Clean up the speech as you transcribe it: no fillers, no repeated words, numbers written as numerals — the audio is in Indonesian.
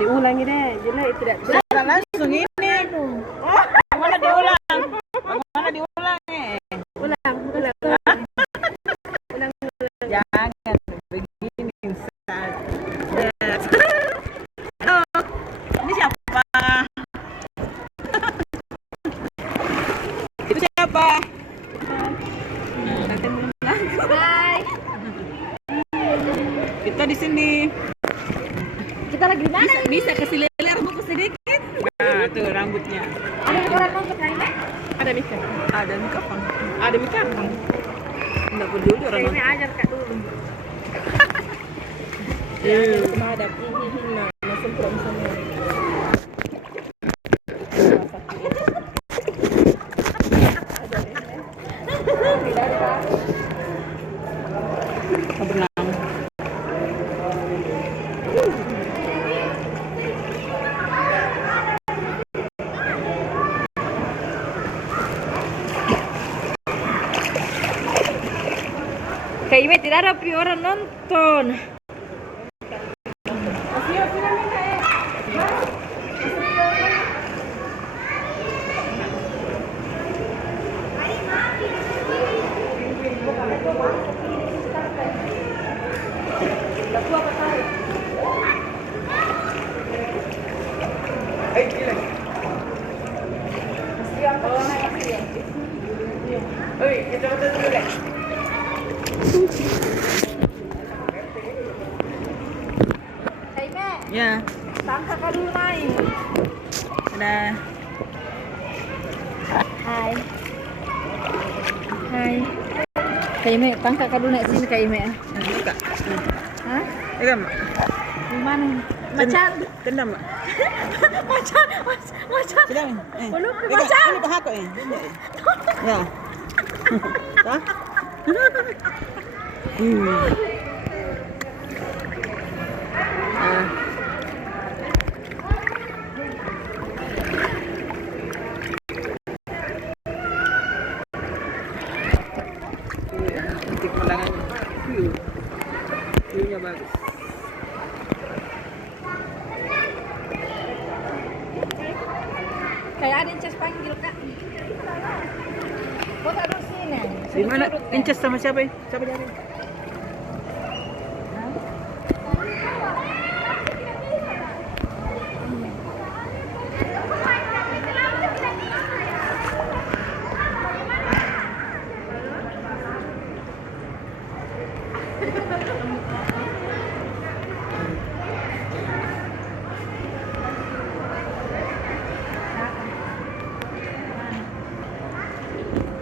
Diulangi deh, jelek tidak bisa. Langsung ini. Oh, mana diulang? Mana diulang Ulang. Jangan begini saat. Halo, ini siapa? Itu siapa? Hai. Kita di sini. Kita lagi di mana? Bisa kasih lele rambutku sedikit. Nah, tuh rambutnya. Ada orang nonton Raime? Ada Mika. Ada Mika apa? Ada Mika apa? Enggak peduli orang. Raime ajar Kak dulu. Ada. Nah, langsung pulang sama. Berenang. Kak Ime tidak ada orang nonton. Kak Ime, Ya, tangkap Kak dulu naik. ada. Hai. Kak Ime, tangkap Kak dulu naik sini Kak Ime. Buka. Hah? Iya, Mbak. Di mana? Macan. Kena, Mbak. Macan. Sudah, Belum ini macan. Ini paha kok ya. Ya. Hah? Ah. Cantik pemandangannya. View-nya bagus. Kayak ada yang panggil Kak. Kok tak dulu sini? Di mana? Inces sama siapa ya? Siapa jadi?